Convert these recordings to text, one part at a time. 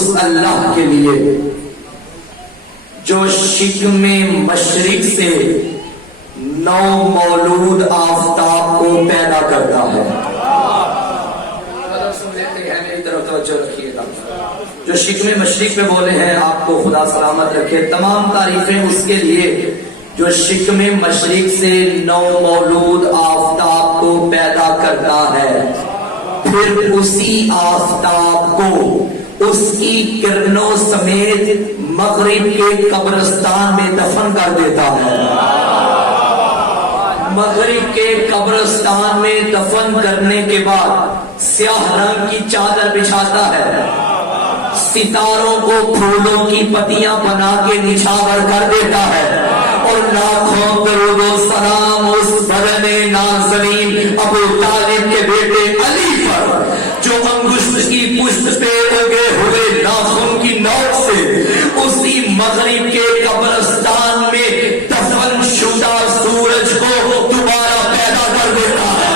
اس اللہ کے لیے جو شکم مشرق سے نو مولود آفتاب کو پیدا کرتا ہے. سن لیتے ہیں، میری طرف توجہ رکھیے گا. جو شکم مشرق میں بولے ہیں، آپ کو خدا سلامت رکھے. تمام تعریفیں اس کے لیے جو شکم مشرق سے نو مولود آفتاب کو پیدا کرتا ہے، پھر اسی آفتاب کو اس کی کرنوں سمیت مغرب کے قبرستان میں دفن کر دیتا ہے. مغرب کے قبرستان میں دفن کرنے کے بعد سیاہ رنگ کی چادر بچھاتا ہے، ستاروں کو پھولوں کی پتیاں بنا کے نچھاور کر دیتا ہے، اور لاکھوں درود و سلام اس بدن نازنین ابو طالب کے بیٹے علی پر جو انگشت کی پشت پہ اگے ہوئے ناخن کی نوک سے اسی مغرب کے قبرستان میں دفن شدہ سورج کو دوبارہ پیدا کر دیتا ہے.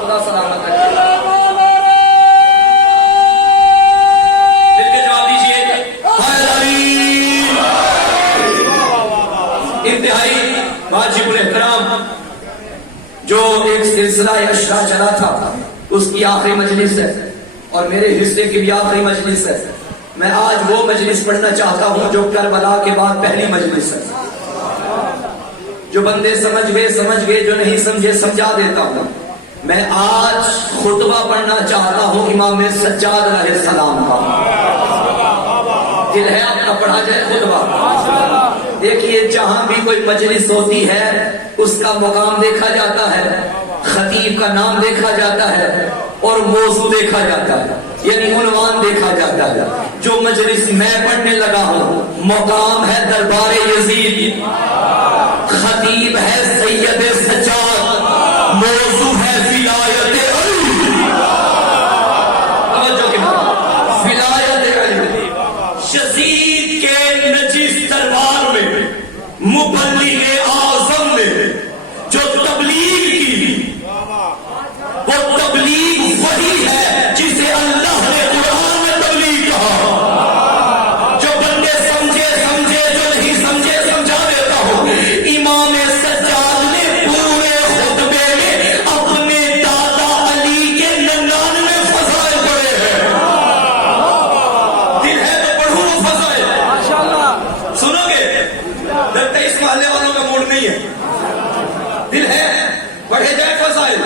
خدا سلامت رکھے. دل کے جواب دیجیے. انتہائی واجب الاحترام جو ایک سلسلہ اشرا چلا تھا، اس کی آخری مجلس ہے اور میرے حصے کی بھی آخری مجلس ہے. میں آج وہ مجلس پڑھنا چاہتا ہوں جو کربلا کے بعد پہلی مجلس ہے. جو بندے سمجھ گئے، جو نہیں سمجھے سمجھا دیتا ہوں. میں آج خطبہ پڑھنا چاہتا ہوں امام سجاد علیہ السلام کا. دل ہے آپ کا پڑھا جائے خطبہ؟ دیکھیے، جہاں بھی کوئی مجلس ہوتی ہے اس کا مقام دیکھا جاتا ہے، خطیب کا نام دیکھا جاتا ہے اور موضوع دیکھا جاتا ہے، یعنی عنوان دیکھا جاتا ہے. جو مجلس میں پڑھنے لگا ہوں، مقام ہے دربار یزید، خطیب ہے سید سجاد، موضوع ہے ولایت علی. توجہ کے بعد ولایت علی. یزید کے نجیس دربار میں مبلغ اعظم نے جو تبلیغ کی، وہ تبلیغ وہی ہے جسے اللہ نے قرآن میں تبلیغ کہا. جو بندے سمجھے، جو نہیں سمجھے سمجھا دیتا ہوں. امام سجاد نے پورے خطبے میں اپنے دادا علی کے 99 فضائل پڑھے ہیں. دل ہے تو پڑھوں فضائل. سنو گے؟ لگتا ہے اس محلے والوں کا موڈ نہیں ہے. دل ہے پڑھے جائے فضائل.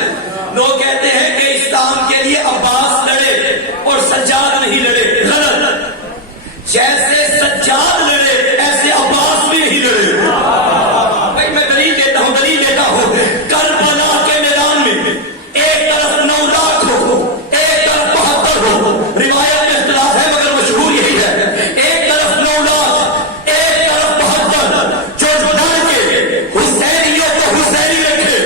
لوگ کہتے ہیں کہ اسلام کے لیے عباس لڑے اور سجاد نہیں لڑے. غلط. جیسے سجاد لڑے ایسے عباس بھی نہیں لڑے. بھائی میں دلیل دیتا ہوں. کربلا کے میدان میں ایک طرف 9 لاکھ ہو، ایک طرف 72 ہو. روایت میں اختلاف ہے مگر مشہور یہی ہے. ایک طرف 9 لاکھ، ایک طرف 72. جو ڈر کے حسینیوں کو حسینی رکھے،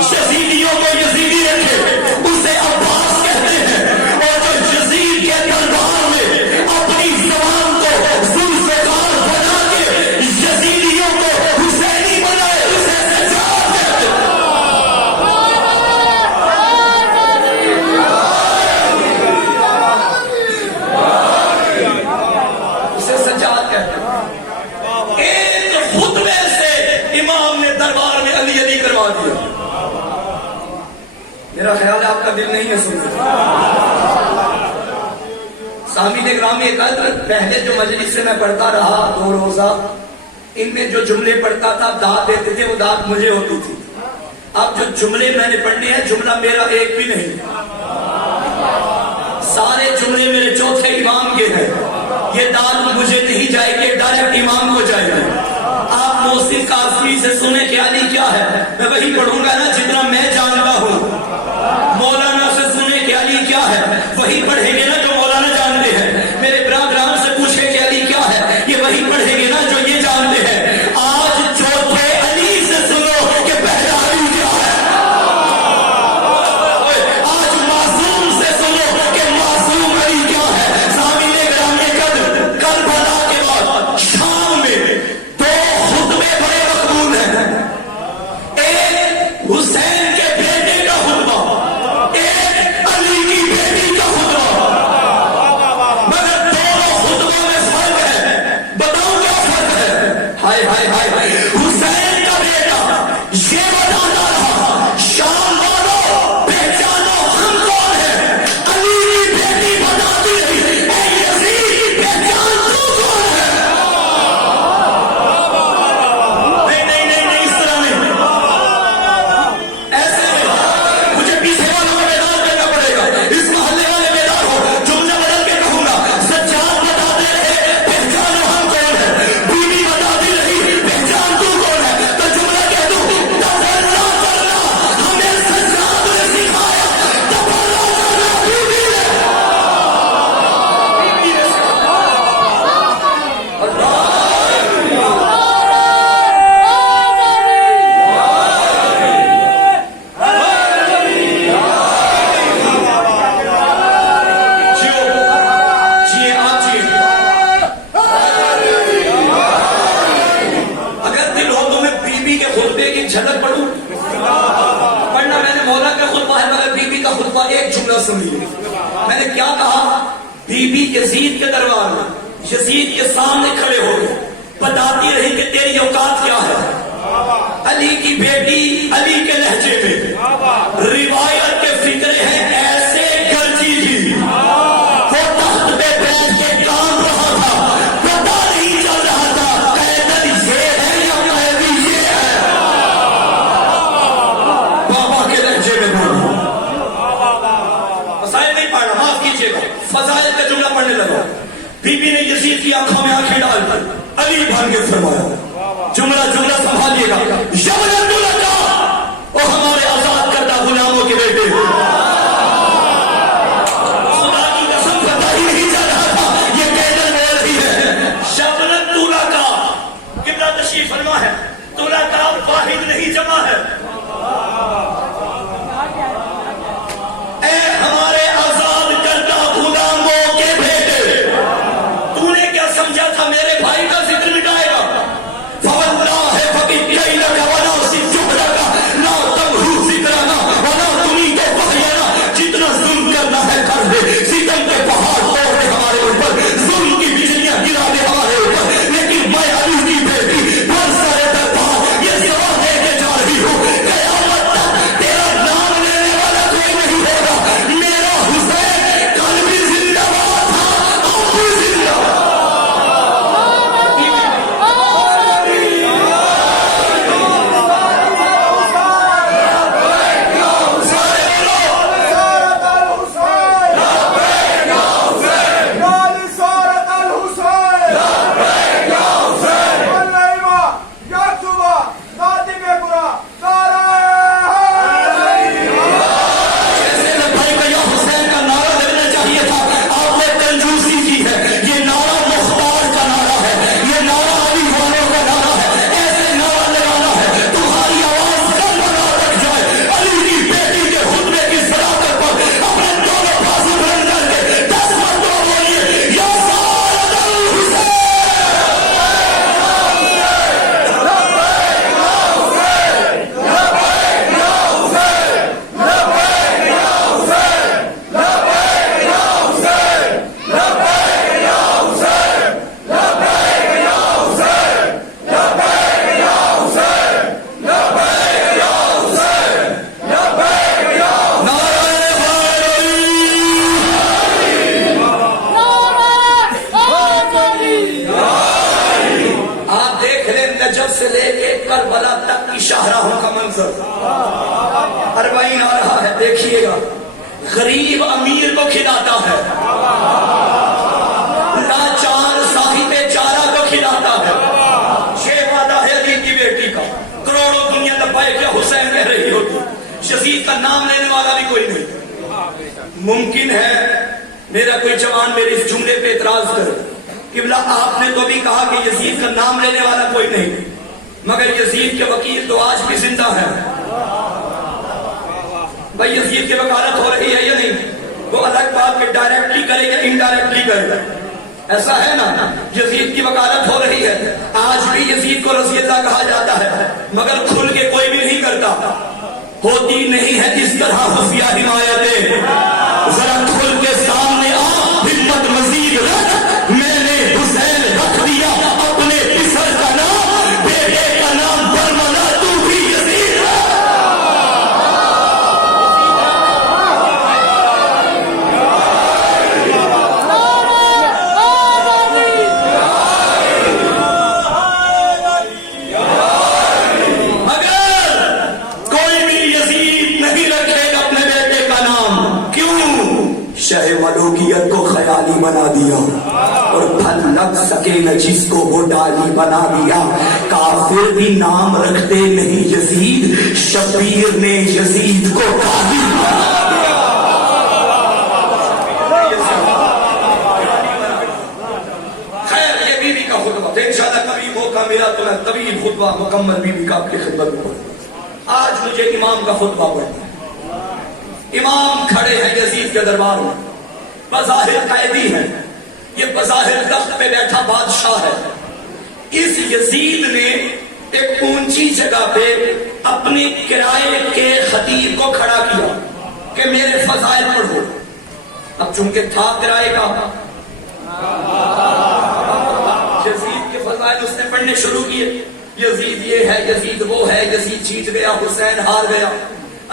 یزیدیوں کو یزیدی رکھے، اسے عباس کہتے ہیں. اور جو یزید کے دربار میں اپنی زبان کو ذوالفقار بنا کے یزیدیوں کو حسینی بنائے، اسے سجاد کہتے ہیں. اسے سجاد کہتے ہیں. ایک خطبے سے امام نے دربار میں علی علی کروا دیا. میرا خیال ہے آپ کا دل نہیں ہے سنتے. سامعین گرامی قدر، پہلے جو مجلس سے میں پڑھتا رہا 2 روزہ، ان میں جو جملے پڑھتا تھا داد دیتے تھے، وہ داد مجھے ہوتی تھی. اب جو جملے میں نے پڑھنے ہیں، جملہ میرا ایک بھی نہیں، سارے جملے میرے چوتھے امام کے ہیں. یہ داد مجھے نہیں جائے گی، ڈائریکٹ امام کو جائے گی. آپ محسن قاسمی سے سنیں کہ علی کیا ہے، میں وہی پڑھوں گا نا جتنا میں جانتا ہوں. مولانا سے سنیں کہ علی کیا ہے، وہی پڑھیں گے نا جو مولانا جانتے ہیں. میرے برادران سے پوچھیں کہ علی کیا ہے، یہ وہی پڑھیں گے نا جو یہ جانتے ہیں. آج چوتھے علی سے سنو کہ پہلا علی کیا ہے. آج معصوم سے سنو کہ معصوم علی کیا ہے. سامعین گرامی قدر، کربلا کے بعد شام میں 2 خطبے بڑے مقبول ہیں. ایک حسین کے بیٹے کا خطبہ، ایک علی کی بیٹی ایک جملہ سن لیجیے. میں نے کیا کہا؟ بی بی یزید کے دربار میں یزید کے سامنے کھڑے ہو گئے, بتاتی رہی کہ تیری اوقات کیا ہے. علی کی بیٹی علی کے لہجے میں روایت کے فکرے ہیں ایسے گرجی تھی, وہ تخت پہ بیٹھ کے کام رہا تھا, پتا نہیں چل رہا تھا قیدر یہ ہے یا قیدی یہ ہے. بابا کے لہجے میں بولو, مسائل نہیں پڑھنا, معاف کیجیے گا, فضائل کا جملہ پڑھنے لگا. بی بی نے یزید کی آنکھوں میں آنکھیں ڈال کر علی بھر کے فرمایا, جملہ سنبھالیے گا, یمن کا وہ ہمارے آزاد کردہ غلاموں کے بیٹے, خدا کی قسم پتہ ہی نہیں چل رہا تھا یہ قیدر میں رہی ہے. شبنم طولہ کا قبلہ تشریف فرما ہے, طولہ کا واحد نہیں جمع ہے. اے ہمارے آزاد کردہ غلاموں کے بیٹے, تو نے کیا سمجھا تھا میرے بھائی کا ذکر مٹائے گا؟ سے لے کے کربلا تک کی شاہراہوں کا منظر 40 آ رہا ہے, دیکھیے گا. غریب امیر کو کھلاتا ہے, لاچار صاحب چارہ کو کھلاتا ہے. یہ وعدہ ہے علی کی بیٹی کا, کروڑوں دنیا لبیک یا حسین کہہ رہی ہوتی, یزید کا نام لینے والا بھی کوئی نہیں. ممکن ہے میرا کوئی جوان میرے اس جملے پہ اعتراض کرے, قبلہ آپ نے تو بھی کہا کہ یزید کا نام لینے والا کوئی نہیں, مگر یزید کے وکیل تو آج بھی زندہ ہے. بھائی یزید کی وکالت ہو رہی ہے یا نہیں, وہ الگ بات کہ ڈائریکٹلی کرے یا انڈائریکٹلی کرے, ایسا ہے نا. یزید کی وکالت ہو رہی ہے, آج بھی یزید کو رضی اللہ کہا جاتا ہے, مگر کھل کے کوئی بھی نہیں کرتا. ہوتی نہیں ہے اس طرح خفیہ حمایتیں, ذرا کھل کے سامنے آ, ہمت مزید رکھ. میں نے حسین رکھ دیا اپنے پسر کا نام, بیٹے کا نام برملا, تو بھی یزید ہے. شہ ملوکیت کو خیالی بنا دیا, اور پھل لگ سکے نہ جس کو وہ ڈالی بنا دیا. کافر بھی نام رکھتے نہیں یزید, شبیر نے یزید کو قاضی بنا دیا. خیر یہ بیوی کا خطبہ تھا, انشاءاللہ کبھی موقع ملا تو میں طویل خطبہ مکمل بیوی کا آپ کی خدمت میں پڑھوں. آج مجھے امام کا خطبہ پڑھنا. امام کھڑے ہیں یزید کے دربار میں, بظاہر قیدی ہیں, یہ بظاہر تخت پہ بیٹھا بادشاہ ہے. اس یزید نے ایک اونچی جگہ پہ اپنے کرائے کے خطیب کو کھڑا کیا. کہ میرے فضائل پڑھو. اب چونکہ تھا کرائے گا یزید کے فضائل اس نے پڑھنے شروع کیے. یزید یہ ہے، یزید وہ ہے، یزید جیت گیا، حسین ہار گیا.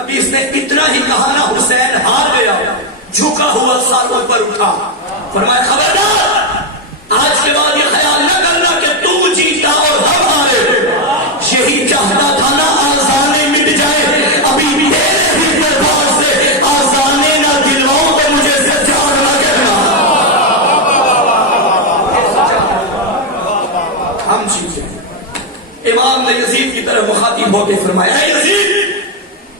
ابھی اس نے اتنا ہی کہا نا حسین ہار گیا، جھکا ہوا سر اوپر اٹھا، فرمایا خبردار آج کے بعد یہ خیال نہ کرنا کہ تو جیتا اور ہم ہارے. یہی چاہتا تھا نا آزانے مٹ جائے، ابھی تیرے بھی دربار سے آزانے نہ دلواؤں تو مجھے سجاد نہ کہنا. ہم جیتے. امام نے یزید کی طرف مخاطب ہو کے فرمایا اے یزید،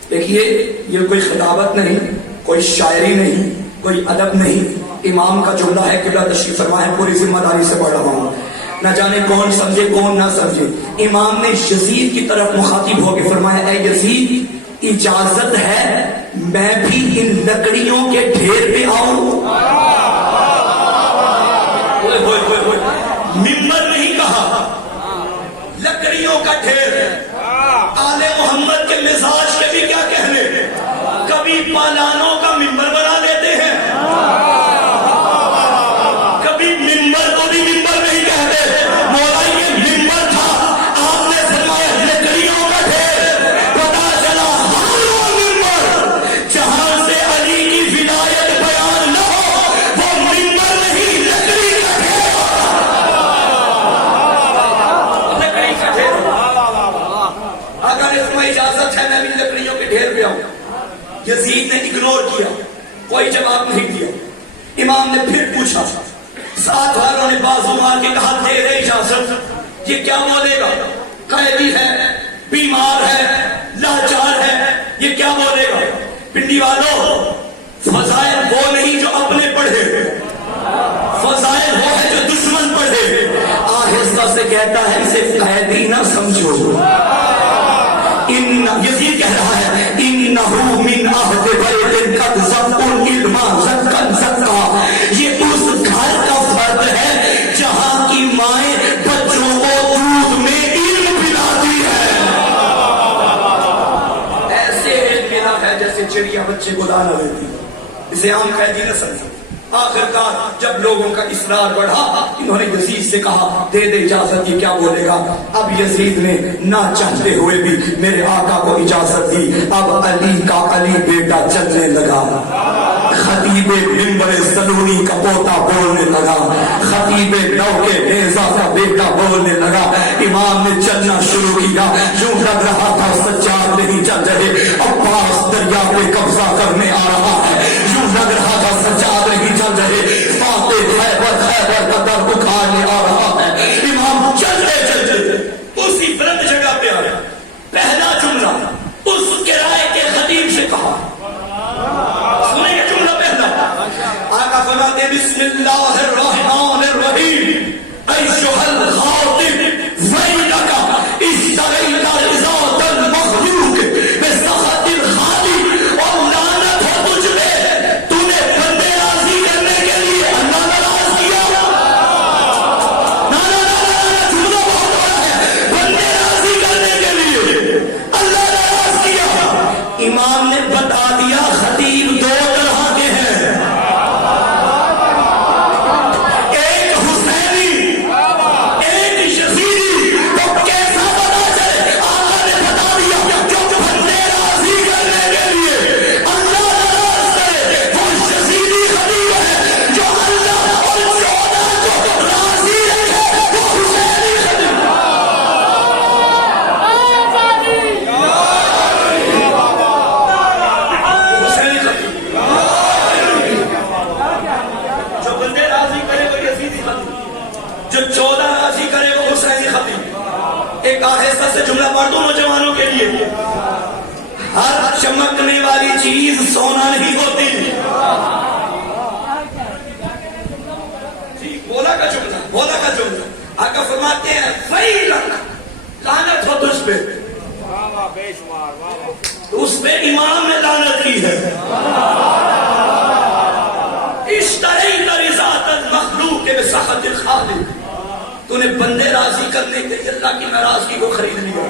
دیکھیے یہ کوئی خطابت نہیں، کوئی شاعری نہیں، کوئی ادب نہیں. امام کا جملہ ہے، قبلہ تشریف فرمائے، پوری ذمہ داری سے پڑھ رہا ہوں، نہ جانے کون سمجھے کون نہ سمجھے. امام نے یزید کی طرف مخاطب ہو کے فرمایا اے یزید، اجازت ہے میں بھی ان لکڑیوں کے ڈھیر پہ آؤں؟ ممبر نہیں کہا، لکڑیوں کا ڈھیر. آل محمد کے مزاج کے بھی کیا کہنے، کبھی پالانوں کا ممبر بنا دیتے ہیں، کبھی ممبر کو بھی ممبر نہیں کہتے. مولا یہ ممبر تھا، آپ نے فرمایا لکڑیوں کا ڈھیر. پتا چلا ہر ممبر جہاں سے علی کی ولایت بیان نہ ہو وہ ممبر نہیں، لکڑی کا ڈھیر. لکڑی کا ڈھیر. اگر اس میں اجازت ہے میں بھی لکڑیوں کے ڈھیر پہ آؤں. یزید نے اگنور کیا، کوئی جواب نہیں دیا. امام نے پھر پوچھا، ساتھ والوں نے بازو مار کے کہا دے دے اجازت. یہ کیا بولے گا، قیدی ہے، بیمار ہے، لاچار ہے، یہ کیا بولے گا. پنڈی والوں، فضائل وہ نہیں جو اپنے پڑھے، فضائل وہ ہے جو دشمن پڑھے. آہستہ سے کہتا ہے اسے قیدی نہ سمجھو. یزید کہہ رہا ہے انہو من اہل بیت قد زقوا علما زکا زکا، یہ اس گھر کا فرد ہے جہاں کی مائیں بچوں کو دودھ میں علم پلاتی ہے. ایسے علم ملا ہے جیسے چڑیا بچے کو دانا دیتی. اسے عام قیدی نہ سمجھو. آخرکار جب لوگوں کا اصرار بڑھا انہوں نے یزید سے کہا دے دے اجازت، یہ کیا بولے گا. اب یزید نے نہ چاہتے ہوئے بھی میرے آقا کو اجازت دی. اب علی کا علی بیٹا چلنے لگا، خطیب منبر سلونی کا پوتا بولنے لگا، خطیب نو کے نیزہ کا بیٹا بولنے لگا. امام نے چلنا شروع کیا. یوں لگ رہا تھا سجاد نہیں چل رہے، عباس دریا پہ قبضہ کرنے آ رہا ہے. یوں لگ رہا تھا سجاد نہیں چل رہے، فاتح خیبر کا در اکھاڑنے آ رہا ہے. امام چلتے چلتے اسی بلند جگہ پہ آ گیا. پہلا جملہ اس کرائے کے خطیب سے کہا، سنیں گے جملہ پہلا. آقا فرماتے بسم اللہ الرحمن الرحیم ایھا الخاطب ویلک اشتریت رضاۃ المخلوق بسخط الخالق. اور لعنت ہو تجھ پہ، تو نے بندے راضی کرنے کے لیے اللہ ناراض کیا. جملہ بہت بڑا ہے، بندے راضی کرنے کے لیے اللہ ناراض کیا. امام نے بتا دیا خطیب دو طرح کے ہیں، ایک حسینی ایک یزیدی. تو کیسا پتا چلے، آقا نے بتا دیا جو بندے راضی کرنے کے لیے اللہ ناراض کرے وہ یزیدی خطیب ہے، جو اللہ اور 14 کو راضی رکھے وہ حسینی خطیب. حسینی خطیب جو بندے راضی کرے وہ یزیدی خطیب، جو 14 راضی کرے وہ حسینی خطیب. ایک آہستہ سے جملہ پڑھ دو نوجوانوں کے لیے. ہر چمکنے والی چیز سونا نہیں ہوتی. جی بولا کا جملہ آقا فرماتے ہیں ویلک، لعنت ہو تجھ پہ. اس پہ امام نے لعنت کی ہے. اشتریت رضاۃ المخلوق بسخط الخالق، تو نے بندے راضی کرنے کے لیے اللہ کی ناراضگی کو خرید لیا.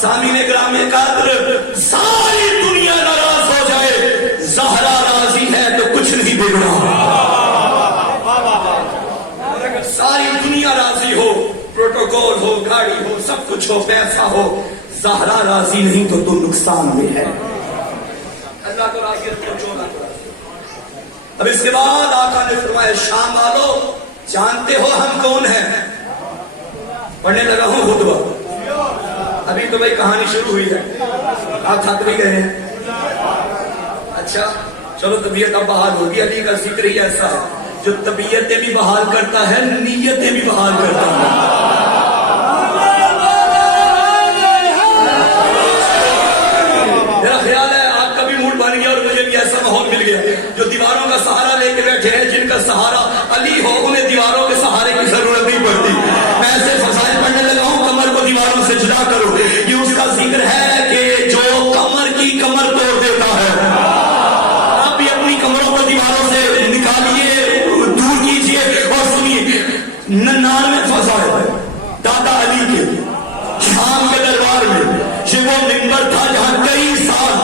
سامعین گرامی قدر، ساری دنیا ناراض ہو جائے زہرا راضی ہے تو کچھ نہیں بگڑا. ساری دنیا راضی ہو, پروٹوکول ہو, گاڑی ہو, سب کچھ ہو, پیسہ ہو, زہرا راضی نہیں تو نقصان میں ہے. اللہ کو راضی رکھو, جو اللہ کو راضی. اب اس کے بعد آقا نے فرمایا شام والو جانتے ہو ہم کون ہیں؟ پڑھنے لگا ہوں خطبہ. ابھی تو بھائی کہانی شروع ہوئی ہے, آپ تھک بھی گئے ہیں. اچھا چلو طبیعت اب بحال ہوگی. علی کا ذکر ہی ایسا ہے جو طبیعتیں بھی بحال کرتا ہے, نیتیں بھی بحال کرتا ہے. میرا خیال ہے آپ کا بھی موڈ بن گیا اور مجھے بھی ایسا ماحول مل گیا. جو دیواروں کا سہارا لے کے بیٹھے ہیں, جن کا سہارا علی ہو, انہیں دیواروں کے سہارے کی ضرورت نہیں پڑتی. میں ایسے فضائل پڑھنے لگا ہوں, کمر کو دیواروں سے جدا کرو. یہ اس کا ذکر ہے کہ جو کمر کی کمر توڑ دیتا ہے. آپ بھی اپنی کمروں کو دیواروں سے نکالیے, دور کیجیے اور سنیے 99 فضائل دادا علی کے شام کے دربار میں. یہ وہ منبر تھا جہاں کئی سال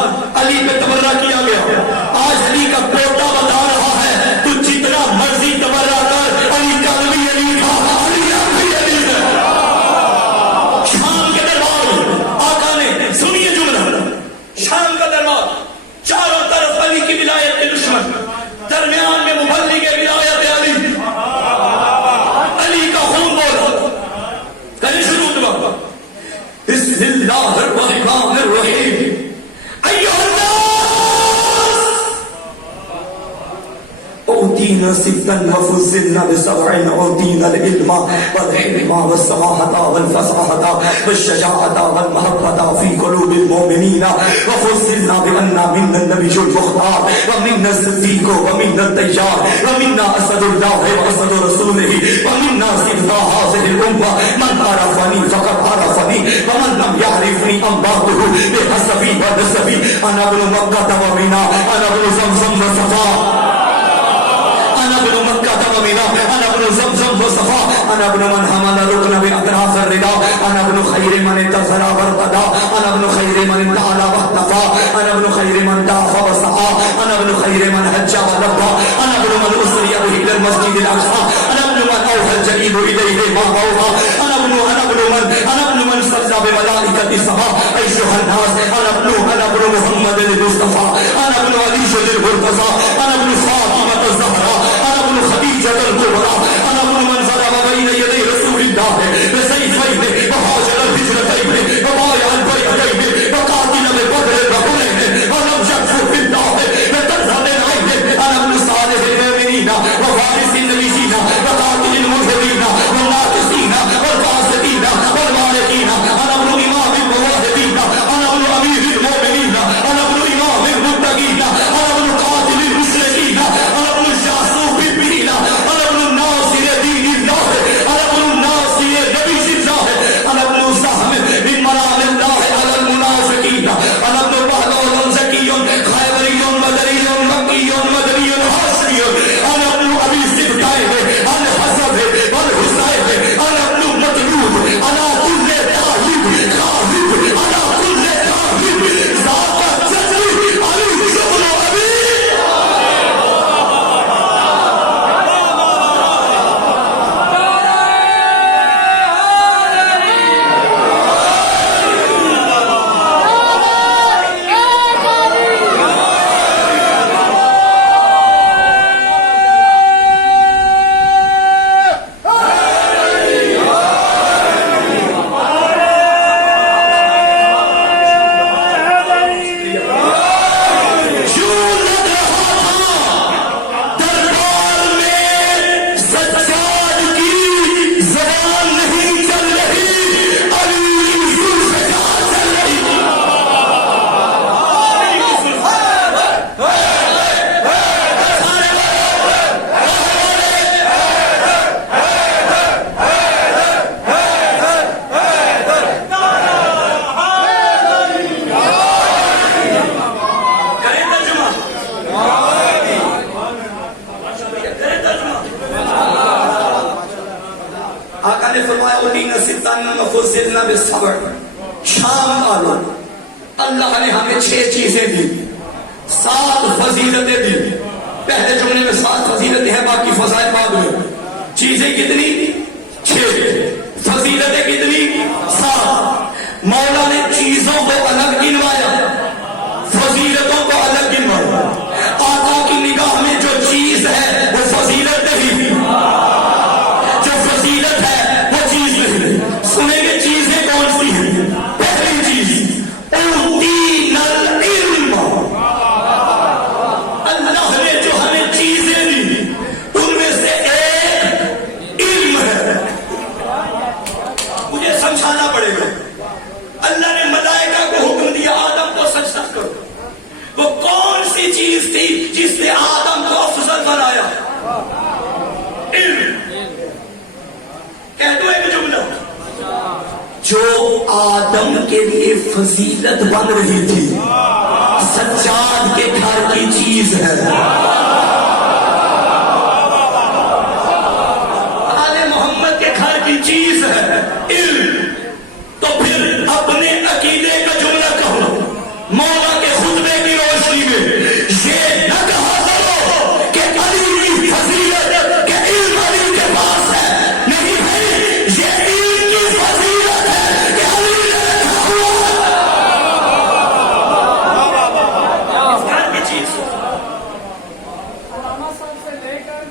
علی پہ تبرہ کیا گیا. آج علی کا پوتا بتا رہا ہے تو جتنا مرضی تبرہ کر, علی کا علی علی تھا, علی علی علی ہے. شام کے دربار میں آقا نے, سنیے جملہ, شام کا دربار, چاروں طرف علی کی ولایت کے دشمن, درمیان میں مبلغ ولایت علی, علی کا خون بولا. کریں شروع دعا. بسم اللہ الرحمن الرحیم. ایھا الناس اوتینا ستا وفضلنا بسبع, اوتینا العلم والحلم والسماحة والفصاحة والشجاعة والمحبة في قلوب المؤمنين, وفضلنا بأن منا النبي المختار, ومنا الصديق, ومنا التيار, ومنا أسد الله وأسد رسوله, ومنا سبط هذه الأمة. من عرفني فقد عرفني, ومن لم يعرفني أنباته بحسبي ونسبي. أنا ابن مكة ومنى, أنا ابن زمزم وصفا, أنا ابن مكة ومنى, أنا ابن زمزم وصفا, أنا ابن من حمل ركن بأطراف الردى, أنا ابن خير من انتصر وارتدى, أنا ابن خير من انتعلى واختفى, أنا ابن خير من داف وسعى, أنا ابن خير من هج ولبى, أنا ابن من أسري به إلى المسجد الأقصى, أنا ابن من أوحى الجليل إليه ما أوحى, أنا ابن من صلى بملائكة السماء. أيها الناس أنا ابن محمد المصطفى, أنا ابن علي المرتضى, أنا ابن فاطمة الزهراء, أنا ابن خديجة الكبرى, أنا ابن من ضرب بين يدي رسول الله بسيفين وهاجر الهجرتين وبايع البيعتين وقاتل ببدر وحنين ولم يكفر بالله بتذهب العين. أنا ابن صالح المؤمنين وفارس النبيين وقاتل المنفرين والناقصين والفاسقين والمالكين. أنا ابن إمام المواهبين, أنا ابن أمير المؤمنين, أنا ابن إمام المتقين, أنا ابن قاتل المشركين, أنا ابن الجاسوس البين, أنا ابن الناصر دين الله, أنا ابن الناصر نبي الله, أنا ابن سهم من مرام الله على المنافقين, أنا ابن بهلول زكي خيبري مدني مكي مدني هاشمي, أنا ابن أبي سبتين الحسن والحسين, أنا ابن مطلوب, أنا كل طالب خالد, أنا كل طالب ذاك تدري علي شغل أبي. شام والوں اللہ نے ہمیں 6 چیزیں دی. 7 فضیلتیں دی. پہلے جملے میں 7 فضیلتیں ہیں، باقی فضائل بعد میں. چیزیں کتنی؟ 6. فضیلتیں کتنی؟ 7. مولا نے چیزوں کو الگ گنوایا، فضیلتوں کو الگ گنوایا. آقا کی نگاہ میں جو چیز ہے وہ فضیلت نہیں، جو فضیلت ہے وہ چیز نہیں. سنیں گے چیزیں کون سی ہیں؟ پہلی چیز اوتینا العلم، اللہ نے جو ہمیں چیزیں دی ان میں سے ایک علم ہے. مجھے سمجھانا پڑے گا. اللہ نے ملائکہ کو حکم دیا آدم کو سجدہ کرو. وہ کون سی چیز تھی جس نے آدم کو افضل بنایا؟ علم. کہہ دو ایک جملہ. جو آدم کے لیے فضیلت بن رہی تھی سجاد کے گھر کی چیز ہے، آل محمد کے گھر کی چیز ہے علم. تو پھر اپنے عقیدے کا جملہ کہو. مولا کے خطبے کی روشنی میں یہ نہ کہا کرو کہ علی کی فضیلت کہ علم علی کے پاس ہے. نہیں بھائی، یہ علم کی فضیلت ہے کہ علی نے رکھا ہوا اس گھر کی چیز. علامہ صاحب سے لے کر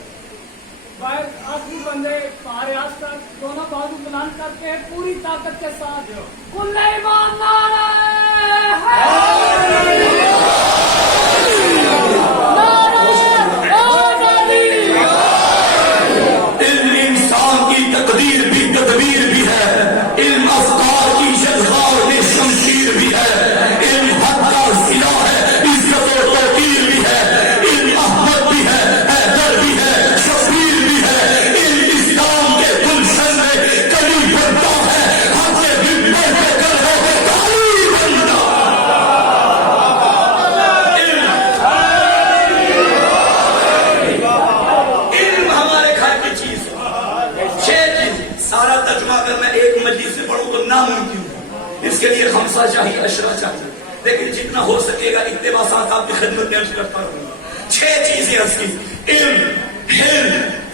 باہر آخری بندے پاریاس تک دونوں بازو بلند کر کے پوری طاقت کے ساتھ کل ایمان نعرہ علم انسان کی تقدیر بھی تدبیر بھی ہے. علم افکار کی شدغار میں شمشیر بھی ہے. علم حق کا سلا ہے، عزت و توقیر بھی ہے. علم احمد بھی ہے، حیدر بھی ہے، شبیر بھی ہے. علم اسلام کے گلشن میں کلی بنتا ہے، حق کے ممبر پہ کر ہو کالی بنتا. علم ہمارے گھر کی چیز ہے. 6 چیز. سارا ترجمہ اگر میں ایک مجلس سے پڑھوں تو ناممکن ہے. اس کے لیے خمسہ چاہیے، اشرا چاہیے، لیکن جتنا ہو سکے گا اتباع ساتھ آپ کی خدمت میں عرض کرتا رہوں گا. 6 چیزیں اس کی: علم، حلم،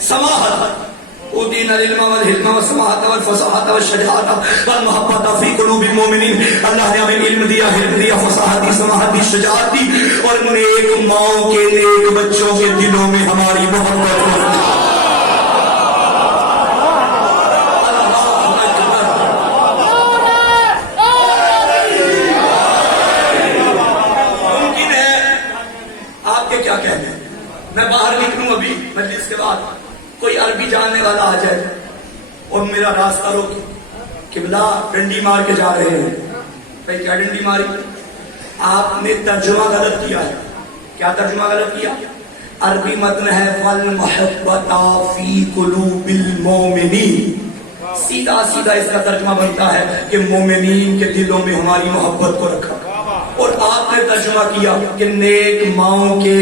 سماحت. اوتینا العلم والحلم والسماحت والفصاحت والشجاعت والمحبت فی قلوب المؤمنین. اللہ نے ہمیں علم دیا، حلم دیا، فصاحت دی، سماحت دی، شجاعت دی، اور نیک ماؤں کے نیک بچوں کے دلوں میں ہماری محبت کو رکھا. ممکن ہے آپ کے کیا کہنے ہیں، میں باہر نکلوں ابھی مجلس کے بعد، کوئی عربی جاننے والا آ جائے اور میرا راستہ روکے، قبلہ ڈنڈی مار کے جا رہے ہیں. بھائی کیا ڈنڈی ماری؟ آپ نے ترجمہ غلط کیا ہے. کیا ترجمہ غلط کیا؟ عربی متن ہے فالمحبۃ فی قلوب المؤمنین. سیدھا سیدھا اس کا ترجمہ بنتا ہے کہ مومنین کے دلوں میں ہماری محبت کو رکھا. اور آپ نے ترجمہ کیا کہ نیک ماؤں کے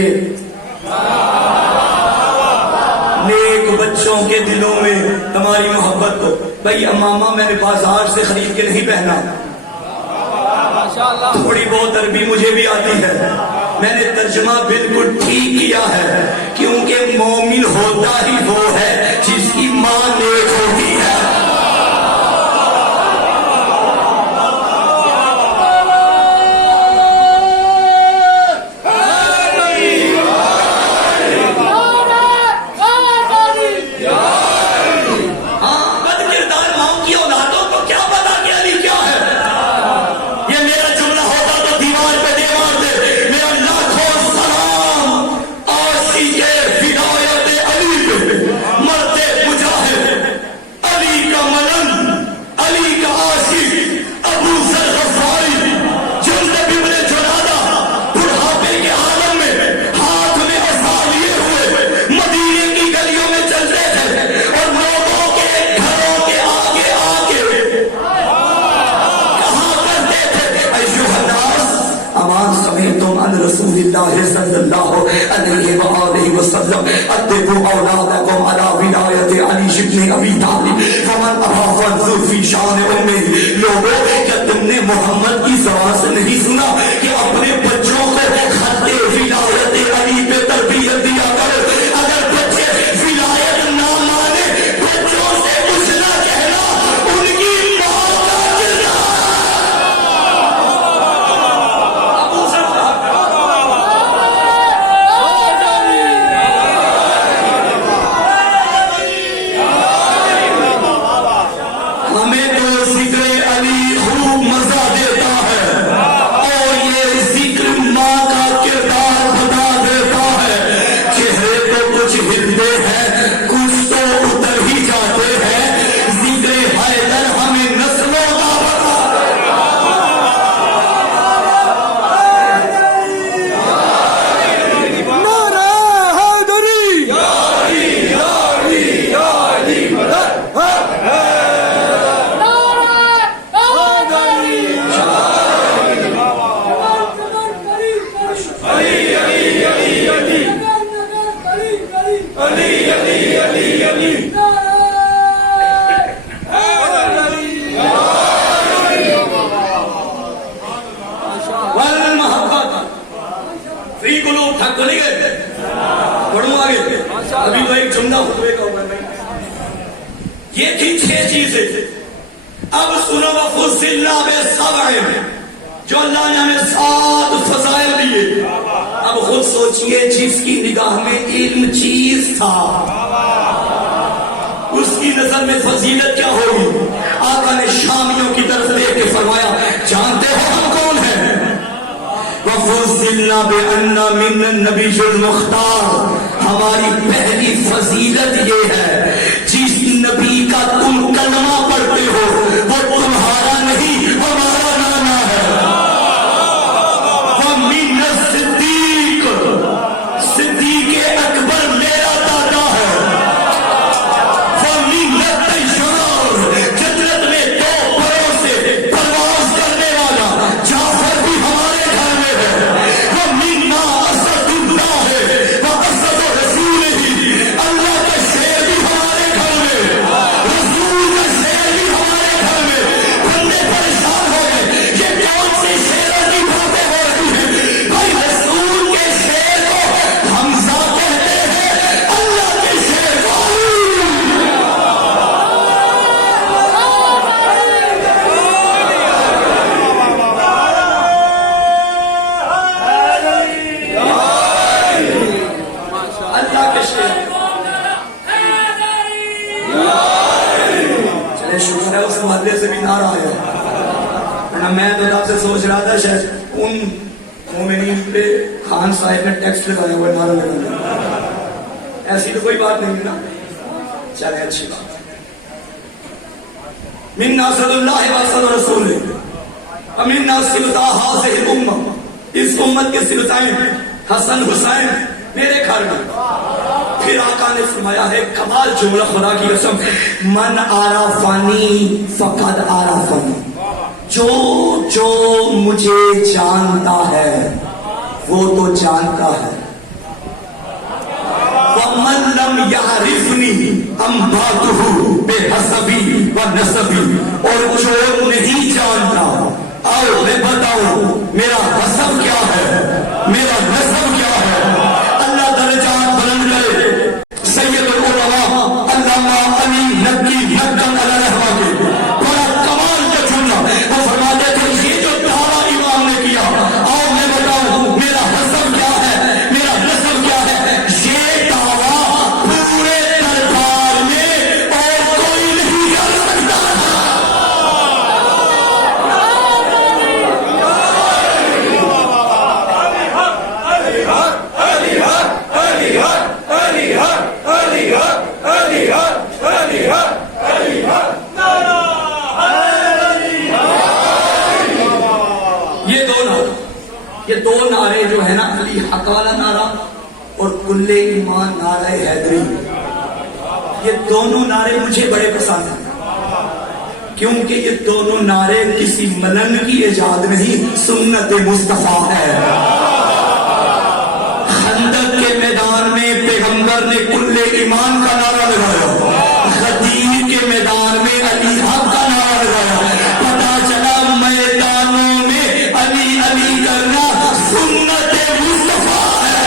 نیک بچوں کے دلوں میں ہماری محبت کو. بھائی امامہ میں نے بازار سے خرید کے نہیں پہنا، تھوڑی بہت عربی مجھے بھی آتی ہے. میں نے ترجمہ بالکل ٹھیک کیا ہے، کیونکہ مومن ہوتا ہی وہ ہے جس کی ماں نیک ہوتی ہے. رسول اللہ صلی اللہ علیہ وآلہ وسلم اتبعوا اولادکم علی ولایت علی بن ابی طالب فمن ابا فضل فی شان امہ. لوگوں کیا تم نے محمد کی زبان سے نہیں سنا کہ اپنے بچوں کو خط ابھی تو ایک جملہ خطبے کا ہوا ہے. یہ تھی 6 چیزیں. اب سنو وفضلنا بسبع, جو اللہ نے ہمیں 7 فضائل دیے. اب خود سوچئے جس کی نگاہ میں علم چیز تھا اس کی نظر میں فضیلت کیا ہوگی. آقا نے شامیوں کی طرف دیکھ کے فرمایا جانتے ہو ہم کون ہیں؟ وَفُضِّلْنَا بِأَنَّا مِنَّ النَّبِيُّ الْمُخْتَارِ, ہماری پہلی فضیلت یہ ہے جس نبی کا تم کلمہ پڑھتے ہو وہ تمہارا نہیں ہمارا نانا ہے. وَمِنَ الصِّدِّيقِ, صدیق اکبر میرا دادا ہے. وَمِنَ الطَّيَّارِ, جنت میں 2 پروں سے پرواز کرنے والا جعفر بھی ہمارے گھر میں ہے. وَمِنَّا أَسَدُ اللَّهِ وَأَسَدُ رَسُولِهِ, اللہ کا شیر بھی ہمارے گھر میں, رسول کا شیر بھی ہمارے گھر میں. بندے پریشان ہو گئے یہ کون سی شیروں کی باتیں ہو رہی ہیں. بھائی رسول کے شیر کو حمزہ کہتے ہیں, اللہ کے شیر کو اللہ کے شیر. چلے شکر ہے اس محلے سے بھی نعرہ آیا. ورنہ میں تو آپ سے سوچ رہا تھا شاید ان مومنین پہ خان صاحب نے ٹیکسٹ لگایا ہوا نعرہ لگایا. ایسی تو کوئی بات نہیں نا. چلے اچھی بات. من اسد اللہ و اسد رسول ومن صبتا هذه الامه, اس امت کے صبتائیں حسن حسین میرے گھر میں. پھر آقا نے فرمایا ہے کمال جملہ خدا کی قسم, من عرفانی فقد عرفنی, جو مجھے جانتا ہے وہ تو جانتا ہے. وَمَن لَّمْ يَعْرِفْنِي أَنبَأْتُهُ بِحَسَبِي وَنَسَبِي, اور جو نہیں جانتا آؤ میں بتاؤں میرا حسب کیا ہے, میرا نسب کیا ہے. اللہ درجات بلند کرے. سید العلماء علامہ علی نقی نقل علیہ رحمہ کے بڑا کمال کا جملہ, وہ فرماتے تھے یہ جو دعویٰ امام نے کیا آؤ میں بتاؤں میرا حسب کیا ہے, میرا نسب کیا ہے, یہ دعویٰ پورے دربار میں اور کوئی نہیں کر سکتا تھا. یہ 2 نعرے جو ہے نا, علی حق والا نعرہ اور کل ایمان نعرہ حیدری, یہ دونوں نعرے مجھے بڑے پسند ہیں کیونکہ یہ دونوں نعرے کسی ملنگ کی ایجاد نہیں, سنت مصطفیٰ ہے. خندق کے میدان میں پیغمبر نے کل ایمان کا نعرہ لگایا, غدیر کے میدان میں علی حق کا نعرہ لگایا. پتا چلا میدانوں میں علی علی کرنا سنت مصطفیٰ ہے.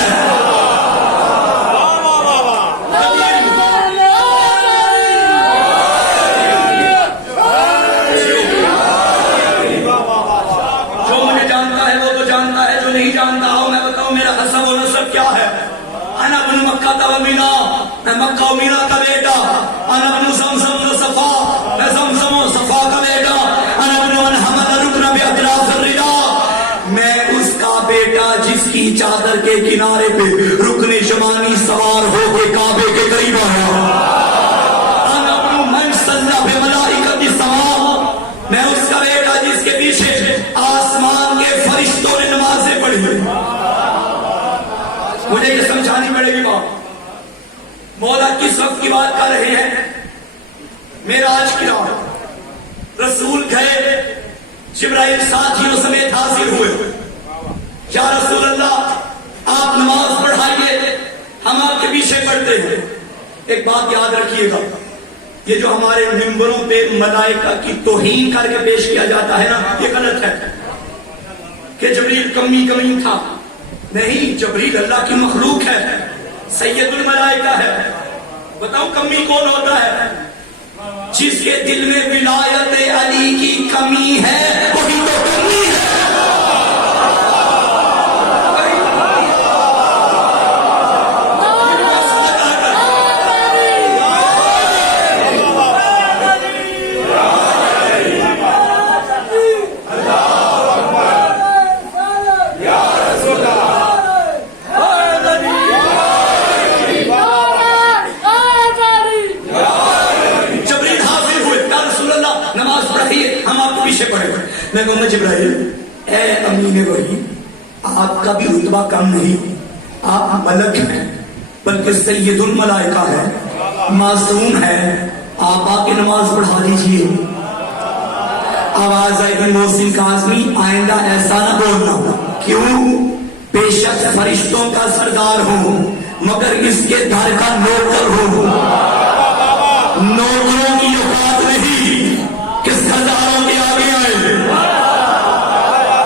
جو مجھے جانتا ہے وہ تو جانتا ہے, جو نہیں جانتا ہو میں بتاؤں میرا حسب و نسب کیا ہے. انا ابن مکہ و مینا, میں مکہ و مینا کا بیٹا. انا ابن زمزم و صفا, میں زمزم و صفا کا بیٹا. انا ابن من حمل رکن باطراف الردا, میں اس کا بیٹا جس کی چادر کے کنارے پہ رکن یمانی سوار ہو کے کعبے کے قریب آیا. انا ابن من صلی بملائکۃ السماء, میں اس کا بیٹا جس کے پیچھے آسمان کے فرشتوں نے نمازیں پڑھی. مجھے یہ سمجھانی پڑے گی بات, مولا کس وقت کی بات کر رہے ہیں. معراج کی رات رسول گئے, جبرائیل ساتھیوں سمیت حاضر ہوئے. یا رسول اللہ آپ نماز پڑھائیے, ہم آپ کے پیچھے پڑھتے ہیں. ایک بات یاد رکھیے گا, یہ جو ہمارے ممبروں پہ ملائکہ کی توہین کر کے پیش کیا جاتا ہے نا, یہ غلط ہے کہ جبریل کمی تھا. نہیں, جبریل اللہ کی مخلوق ہے. سید الملائکہ ہے. بتاؤ کمی کون ہوتا ہے؟ جس کے دل میں ولایت علی کی کمی ہے وہی تو کمی ہے. میں کہوں گا جبرائیل اے امین وحی آپ کا بھی رتبہ کم نہیں, آپ ملک ہیں بلکہ سید الملائکہ ہے, معصوم ہے, آپ آ کے نماز پڑھا دیجئے. آواز آئی بن محسن کاظمی آئندہ ایسا نہ بولنا, کیوں؟ بے شک فرشتوں کا سردار ہوں مگر اس کے در کا نوکر ہوں. نوکروں کی اوقات نہیں کہ سرداروں کے آگے آئے.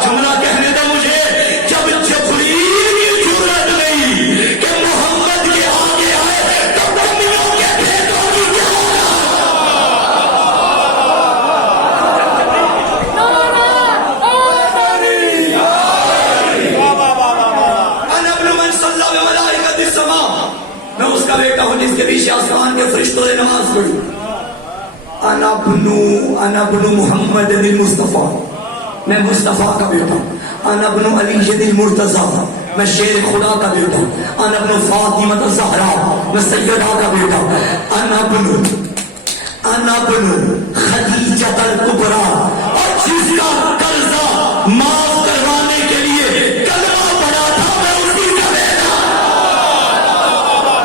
جملہ کہنے دو مجھے, جب جبریل کی جرأت نہیں کہ محمد کے آگے آئے تو کمیوں کے بھیدوں کی کیا انا ابن من صلی بملائکۃ السماء, میں اس کا بیٹا ہوں جس کے پیچھے آسمان کے فرشتوں نے نماز پڑھی. انا ابن محمد المصطفیٰ, میں مصطفیٰ کا بیٹا ہوں. انا ابن علی المرتضیٰ, میں شیر خدا کا بیٹا ہوں. انا ابن فاطمہ الزہرا, میں سیدہ کا بیٹا ہوں. انا ابن خدیجہ الکبریٰ, اور جس کا قرضہ معاف کروانے کے لیے کلمہ پڑا تھا میں اسی کا بیٹا,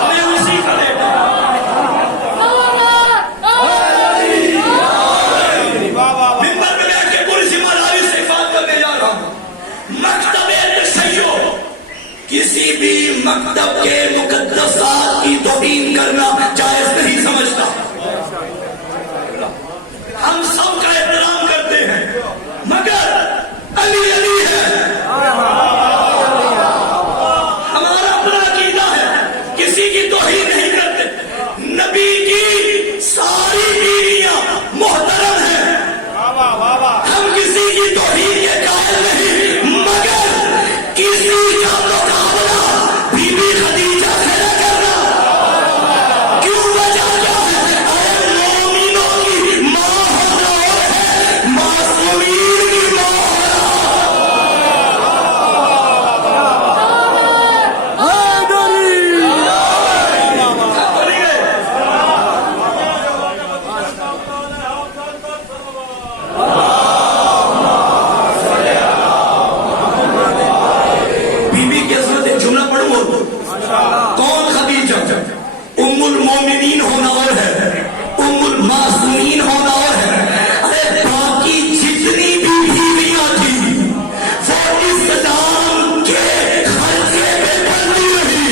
میں اسی کا بیٹا. ممبر پہ بیٹھ کے پوری ذمہ داری سے بات کرنے جا رہا ہوں. مکتب تشیع, کسی بھی مکتب کے مقدسات کی توہین کرنا جائز نہیں سمجھتا. ہم سب کا احترام کرتے ہیں مگر علی علی ہے, ہمارا اپنا عقیدہ ہے, کسی کی توہین نہیں کرتے. نبی کی ساری بیویاں محترم ہیں, ہم کسی کی توہین کے قائل نہیں, مگر کسی کا مقابلہ بی بی خدیجہ سے نہ کرنا. کیوں وجہ کیا ہے؟ ارے مومنوں کی ماں ہونا اور ہے, معصومین کی ماں المومنین ہونا اور ہے, ام المعصومین ہونا اور ہے. ارے باقی جتنی بھی بیویاں تھیں وہ اسلام کے خرچے پہ بندی رہی.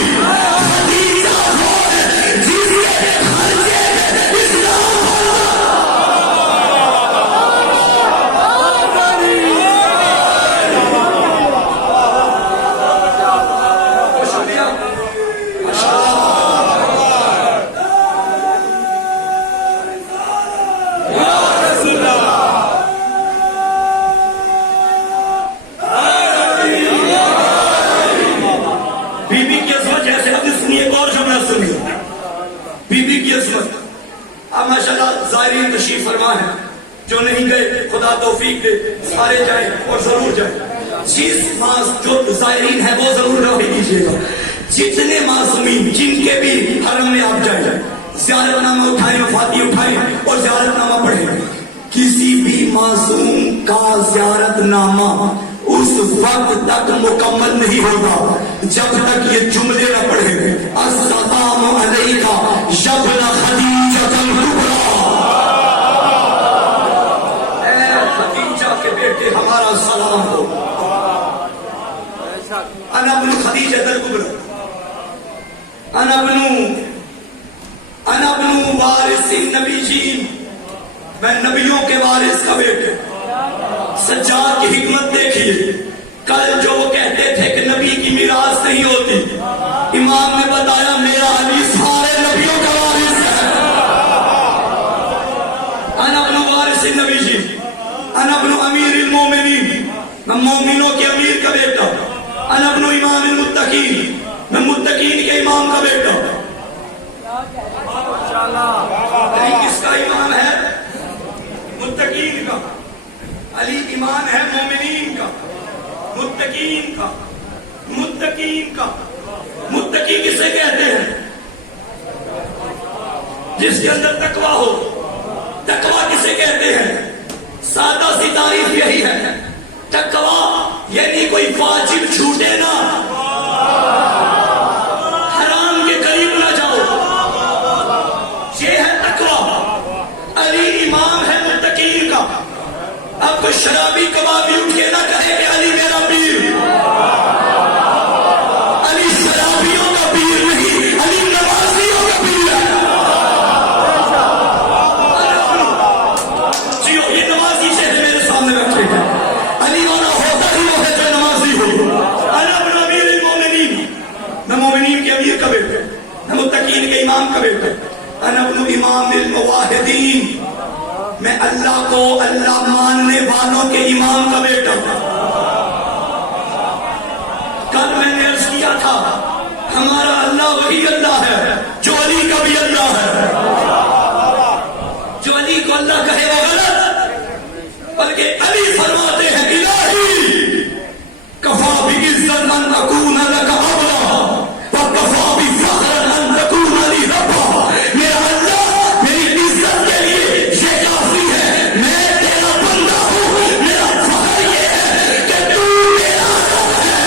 خدیجہ وہ ہے جس کے خرچے پہ اسلام زائرین تشریف فرما ہے, جو نہیں گئے خدا توفیق دے سارے جائیں اور ضرور جائیں. جو زائرین ہے وہ ضرور رہے کیجیے گا. جتنے معصومین جن کے بھی حرم میں آپ جائیں, زیارت نامہ اٹھائیں, وفاتی اٹھائیں اور زیارت نامہ پڑھیں. کسی بھی معصوم کا زیارت نامہ اس وقت تک مکمل نہیں ہوگا جب تک یہ جملے نہ پڑھے, السلام علیکہ یبن خدیجہ الکبریٰ, اے خدیجہ کے بیٹے ہمارا سلام ہو. انا ابن خدیجہ الکبریٰ, انا ابن وارث النبیین, میں نبیوں کے وارث کا بیٹے. سجاد کی حکمت دیکھیے, کل جو وہ کہتے تھے کہ نبی کی میراث نہیں ہوتی, امام نے بتایا میرا علی سارے نبیوں کا وارث ہے. انا ابن وارث النبی جی، انا ابن امیر المومنین، میں مومنوں کے امیر کا بیٹا. انا ابن امام المتقین، میں متقین کے امام کا بیٹا. علی کس کا امام ہے؟ متقین کا. علی امام ہے مومنین کا، متقین کا. متقین کا متقی کسے کہتے ہیں؟ جس کے اندر تقویٰ ہو. تقویٰ کسے کہتے ہیں؟ سادہ سی تعریف یہی ہے، تقویٰ یعنی کوئی واجب چھوٹے نہ، حرام کے قریب نہ جاؤ، یہ ہے تقویٰ. علی امام ہے متقین کا. اب کوئی شرابی کبابی اٹھ کے نہ کہے کہ علی میرا پیر. علی شرابیوں کا پیر نہیں، علی نمازیوں کا پیر ہے. جیو یہ نمازی چہرے میرے سامنے بیٹھے ہیں. علی والا ہوتا ہی وہ ہے جو نمازی ہو. انا ابن امیر المومنین، میں مومنین کے امیر کا بیٹا، میں متقین کے امام کا بیٹا. انا ابن امام الموحدین، میں اللہ کو اللہ ماننے والوں کے امام کا بیٹا ہوں. کل میں نے عرض کیا تھا ہمارا اللہ وہی اللہ ہے جو علی کا بھی اللہ ہے. جو علی کو اللہ کہے وہ غلط، بلکہ علی فرماتے ہیں الہی کفا بعزت ان اکون لک عبدا وکفا بفخر ان تکون لی ربا. میرا اللہ میری عزت کے لیے یہ کافی ہے، میں تیرا بندہ ہوں. میرا فخر یہ ہے کہ تو میرا رب ہے.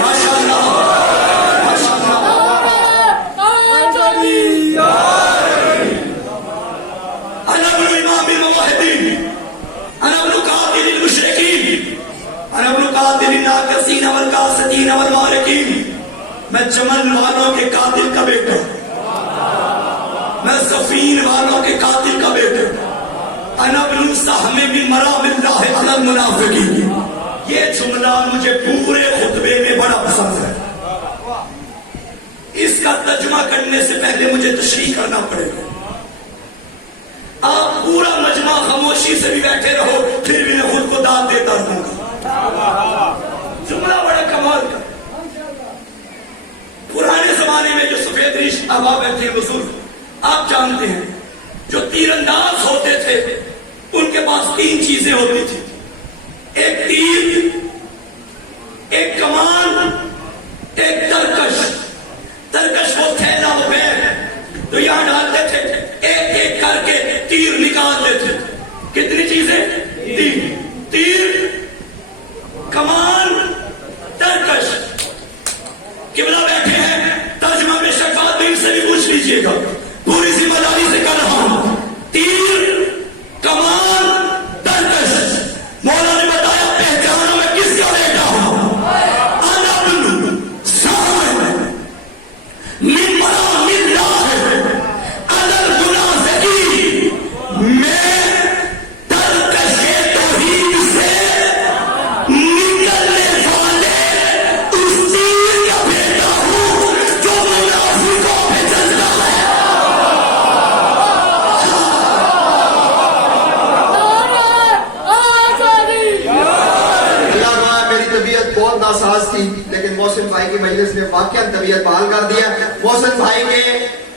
ماشاء اللہ ماشاء اللہ. انا ابن امام الموحدین، انا ابن قاتل المشرکین، انا ابن قاتل الناکسین والقاسدین والمارکین. میں جمل والوں کے قاتل کا بیٹا ہوں، میں صفین والوں کے قاتل کا بیٹا ہوں. انا ابن سہم بمرام اللہ علی المنافقین. یہ جملہ مجھے پورے خطبے میں بڑا پسند ہے. اس کا ترجمہ کرنے سے پہلے مجھے تشریح کرنا پڑے گا. آپ پورا مجمع خاموشی سے بھی بیٹھے رہو پھر بھی میں خود کو داد دیتا رہوں گا. جملہ بڑا کمال کا. پرانے زمانے میں جو سفید ریش احباب تھے بزرگ آپ جانتے ہیں، جو تیر انداز ہوتے تھے ان کے پاس 3 چیزیں ہوتی تھی. ایک تیر، ایک کمان، ایک ترکش. ترکش وہ تھیلا وہ بیگ تو یہاں ڈالتے تھے، ایک ایک کر کے تیر نکالتے تھے. کتنی چیزیں؟ 3. تیر، کمان، ترکش. قبلہ بیٹھے ہیں، ترجمہ میں شک بات بھی ان سے بھی پوچھ لیجئے گا، پوری ذمہ داری سے کر رہا ہوں. تیر، کمان، ترکش. مولا نے بتایا پہچانو میں کس کا بیٹا ہوں. انا ابن سہم من مرام اللہ علی المنافقین. میں ترکش توحید سے نکلنے والے اس تیر کا بیٹا ہوں جو منافقوں پہ چلتا ہے. اللہ تعالیٰ میری طبیعت بہت ناساز تھی لیکن محسن بھائی کی مجلس نے واقعا طبیعت بحال کر دیا. محسن بھائی کے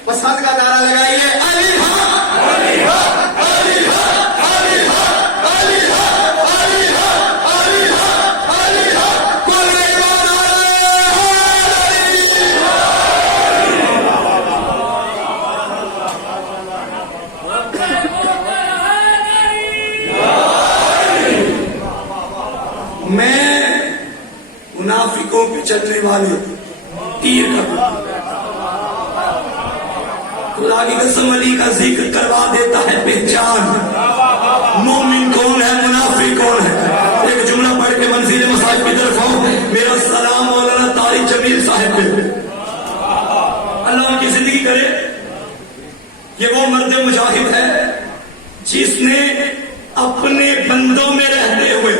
پسند کا نعرہ لگائیے، علی ہاں، علی ہاں، علی ہاں، علی ہاں، علی ہاں، علی ہاں، علی ہاں، علی ہاں. کل ایمان میں منافقوں پہ چلنے والے تیر کا خدا کی قسم علی کا ذکر کروا دیتا ہے پہچان. مومن کون ہے، منافق کون ہے. ایک جملہ پڑھ کے منزل مصاحب کی طرف آؤں. میرا سلام مولانا طارق جمیل صاحب پہ، اللہ ان کی زندگی کرے. یہ وہ مرد مجاہد ہے جس نے اپنے بندوں میں رہتے ہوئے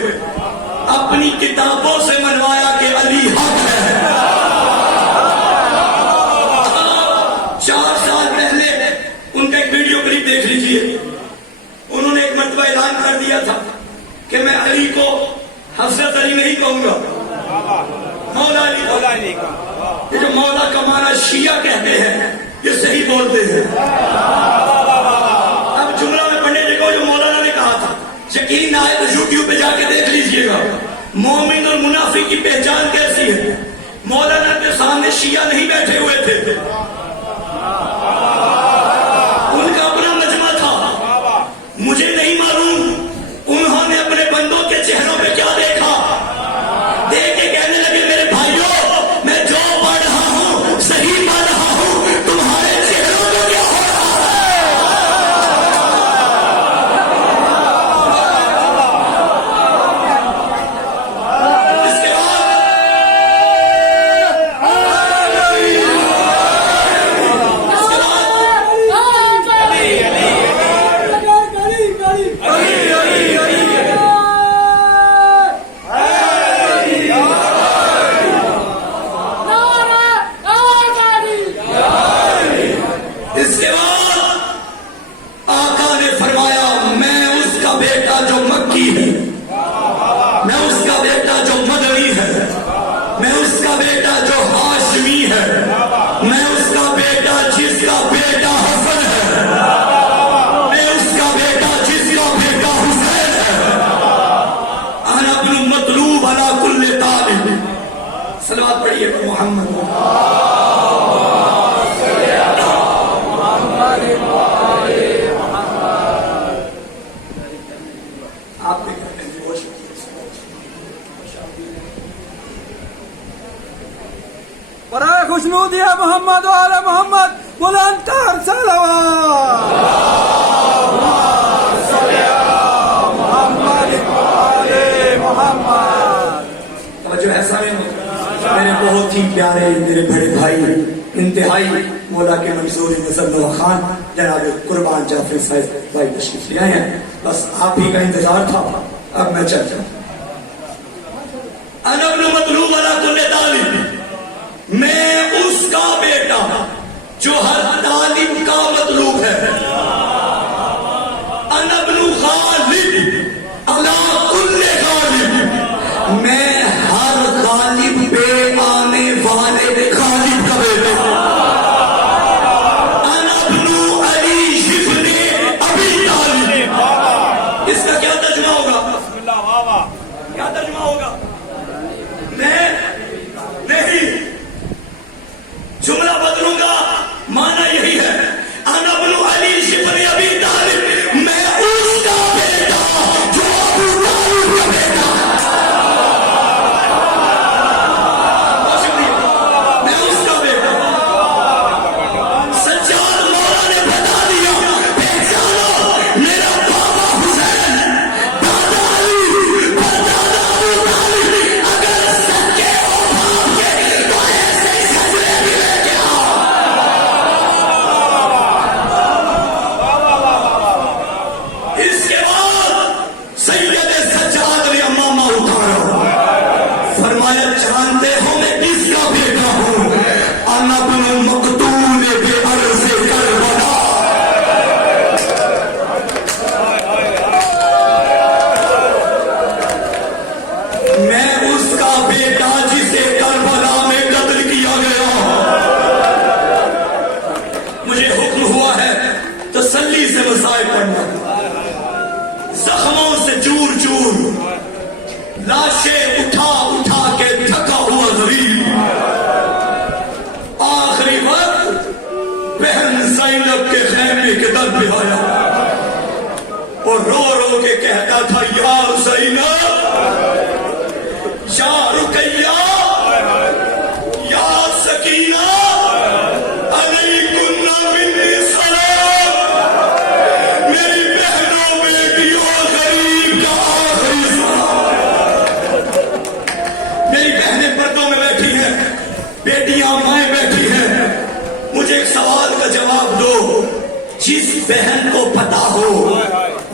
اپنی کتابوں سے منوایا کہ علی حق ہے. 4 سال پہلے ان کا ایک ویڈیو کلپ دیکھ لیجئے. انہوں نے ایک مرتبہ اعلان کر دیا تھا کہ میں علی کو حضرت علی نہیں کہوں گا, مولا علی. یہ جو مولا کا معنی شیعہ کہتے ہیں یہ صحیح بولتے ہیں. اب جملہ میں پڑھنے دیکھو جو مولانا نے کہا تھا, یقین نہ آئے تو یوٹیوب پہ جا کے دیکھ لیجئے گا مومن اور منافق کی پہچان کیسی ہے. مولانا کے سامنے شیعہ نہیں بیٹھے ہوئے تھے, ان کا اپنا مجمع تھا. مجھے نہیں معلوم انہوں نے اپنے بندوں کے چہروں پہ کیا دیکھا, دیکھ کے کہنے لگے میرے بھائیوں میں جو پڑھ رہا ہوں صحیح پڑھ رہا ہوں, تمہارے چہروں پہ کیا ہو رہا ہے. اس کے بعد آقا نے فرمایا میں اس کا بیٹا جو مکی ہے, میں اس کا بیٹا جو مدنی ہے, میں اس کا بیٹا جو ہاشمی ہے, میں اس کا بیٹا جس کا بیٹا حسن ہے, میں اس کا بیٹا جس کا بیٹا حسین ہے. انا ابن مطلوب علی کل طالب. صلوات پڑھیے پر محمد. آپ نے کہتے ہیں بہت شکریہ. برائے خوشنودی محمد و آل محمد بلند تر صلوات. توجہ ایسا نہیں ہوتا. میرے بہت ہی پیارے میرے بڑے بھائی انتہائی مولا کے منصور نظر خان جناب قربان جعفر صاحب بھائی تشریف لے آئے ہیں. بس آپ ہی کا انتظار تھا, اب میں چلتا ہوں. انا ابن مطلوب علی کل طالب, میں اس کا بیٹا جو ہر طالب کا مطلوب ہے. انا ابن غالب علی کل غالب, میں ہر غالب پہ آنے والے غالب کا بیٹا. انا ابن علی ابن ابی طالب. اس کا کیا ترجمہ ہوگا؟ کیا ترجمہ ہوگا؟ میں نہیں, جملہ بدلوں گا, معنی یہی ہے انا ابن علی ابن ابی طالب, میں اس کا بیٹا جو ابو طالب کا بیٹا. بہت شکریہ. میں اس کا بیٹا. سجاد مولا نے بتا دیا پہچانو میرا بابا حسین, دادا علی, پردادا ابو طالب. اگر سچے ہو باپ کے تو ایسے سجدے بھی لے کے آؤ. اس کے بعد سید سجاد نے امامہ اٹھایا, فرمایا جانتے ہو میں کس کا بیٹا ہوں؟ انا ابن مقتول بے عرض کربلا. میں اس کا بیٹا جسے کربلا میں قتل کیا گیا. مجھے حکم ہوا ہے تسلی سے مسائل پڑھنا, زخموں سے چور چور, لاشیں اٹھا اٹھا کے تھکا ہوا غریب. آخری وقت بہن زینب کے خیمے کے در پہ آیا اور رو رو کے کہتا تھا یا زینب, یا رقیہ, یا سکینہ, علیکن منی سلام. میری بہنوں بیٹیوں غریب کا آخری سلام. میری بہنیں پردوں میں بیٹھی ہیں, بیٹیاں مائیں بیٹھی ہیں. مجھے ایک سوال کا جواب دو. جس بہن کو پتا ہو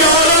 11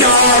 4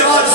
4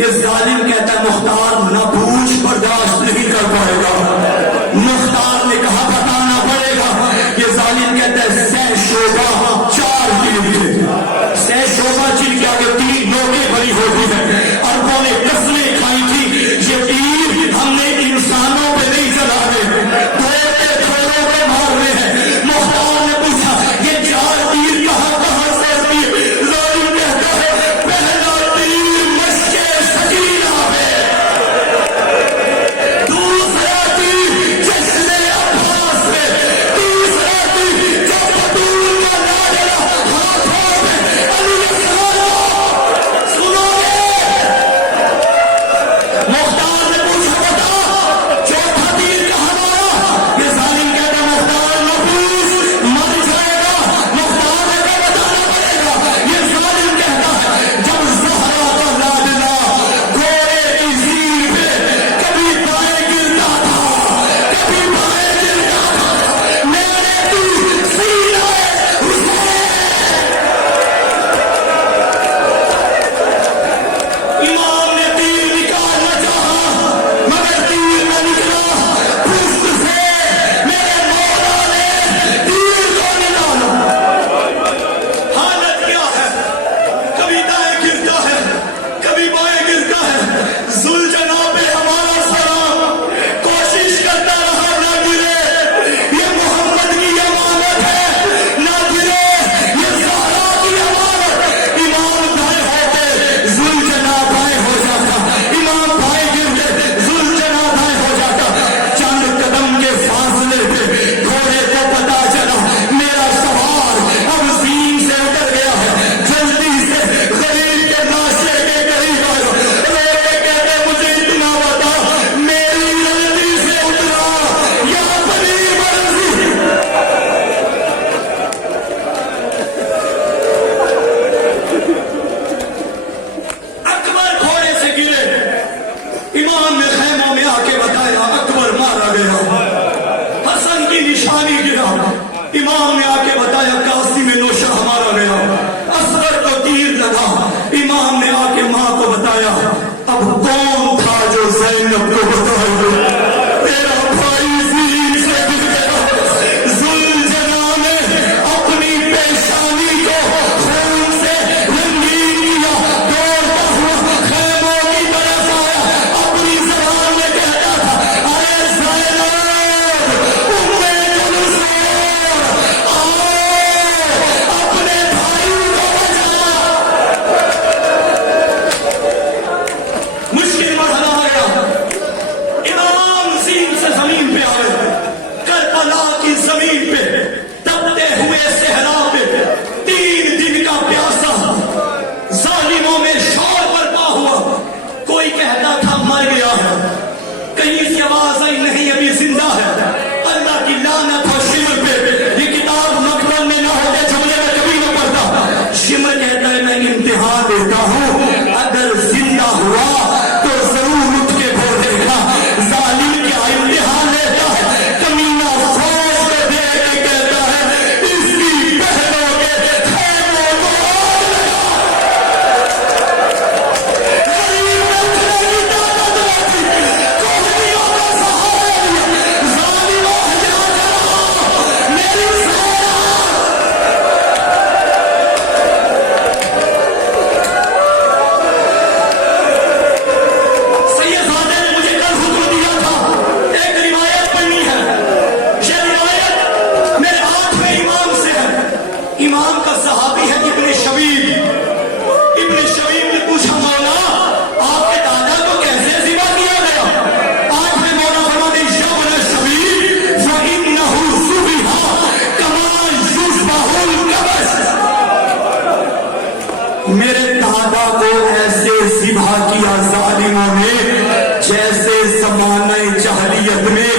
یہ ظالم کہتا ہے مختار نہ پوچھ برداشت نہیں کر پائے گا. مختار نے کہا بتانا پڑے گا. یہ ظالم کہتا ہے سہ شعبہ 4 تیر تھے. سہ شعبہ جن کے آگے 3 نوکیں بڑی ہوتی ہیں. اربوں نے قسمیں کھائی تھی یہ تیر ہم نے انسانوں پہ نہیں چلانے تھوڑوں پہ مارنے ہیں. مختار نے پوچھا یہ 4 تیر کہاں سے ہوئی؟ ظالم کہتا ہے پہلا تیر مشق سکینہ ہے، دوسرا تیر جشن عباس ہے، تیسرا تیر جب بطول کا ناگرہ ہاتھوں میں علی اصغر. سنو گے؟ مختار نے پوچھا بتا چوتھا تیر کہاں مارا؟ یہ ظالم کہتا مختار محفوظ مر جائے گا. مختار نے کہا بتانا پڑے گا. یہ ظالم کہتا ہے جب زہرا کا لادنا گھوڑے کی زیر پہ کبھی بائیں گرتا تھا کبھی بائیں گرتا تھا، میں نے تیر سینہ حسین. امام نے تیر نکالنا چاہا مگر تیر نہ نکلا. پشت سے میرے مولا نے تیر کو نکالا. حالت کیا ہے؟ کبھی دائیں گرتا ہے کبھی بائیں گرتا ہے. ذوالجناب پہ ہمارا سلام کوشش کرتا رہا نہ گرے. یہ محمد کی امانت ہے نہ گرے. یہ زہرا کی امانت. امام دائیں ہوتے ذوالجناب بائیں ہو جاتا، امام بائیں گرتے ذوالجناب دائیں ہو جاتا. چند قدم کے فاصلے پہ گھوڑے کو پتا چلا میرا سوار اب زین سے اتر گیا ہے. جلدی سے غریب کے ناشے کے قریب آیا. روتے کہتے مجھے اتنا بتا میری غلطی سے اترا یا بنی مرضی. اکبر گھوڑے سے گرے. امام نے خیموں میں آ کے بتایا اکبر مارا گیا. حسن کی نشانی گرا. امام نے آ کے بتایا قاسم نوشہ مارا گیا. اصغر کو تیر لگا. امام نے آ کے ماں کو بتایا اب کون تھا جو زینب کو بتایا؟ تیرا بھائی زین سے گر گیا. ذوالجناح نے اپنی پیشانی کو خون سے رنگین کیا. دوڑتا ہوا خیموں کی طرف آیا. اپنی زبان میں کہتا تھا ارے زینب ام کلثوم آؤ اپنے بھائیوں کو بچا. مشکل مرحلہ آیا. امام زین سے زمین پہ آئے. کربلا کی زمین پہ تپتے ہوئے صحرا پہ 3 دن کا پیاسا. ظالموں میں شور برپا ہوا. کوئی کہتا تھا مر گیا ہے، کہیں سے آواز آئی نہیں ابھی زندہ ہے. اللہ کی لعنت ہو شمر پہ. یہ کتاب مکتب میں نہ ہوتے جملے میں کبھی نہ پڑھتا. شمر کہتا ہے میں امتحان دیتا ہوں اگر زندہ ہوا تو ضرور اٹھ کے بولے گا. ظالم کیا امتحان لیتا ہے؟ کمینہ سوچ کر دیکھ کے کہتا ہے اس کی بہنوں کے خیموں کو آگ لگا. غریب بچنے کی طاقت رہتی کوہنیوں کا سہارا لیا. ظالموں یاد رہو میری زہرا. سیدزادے نے مجھے کل حکم دیا تھا ایک روایت پڑھنی ہے. یہ روایت میرے 8ویں امام سے ہے. امام کا صحابی ہے ابن شبیب. ابن شبیب نے پوچھا مولا آپ کے دادا کو کیسے ذبح کیا گیا؟ 8ویں مولا فرماتے ہیں یبن شبیب فإنه ذبح کما یذبح الکبش. میرے دادا کو ایسے ذبح کیا ظالموں نے جیسے زمانہ جاہلیت میں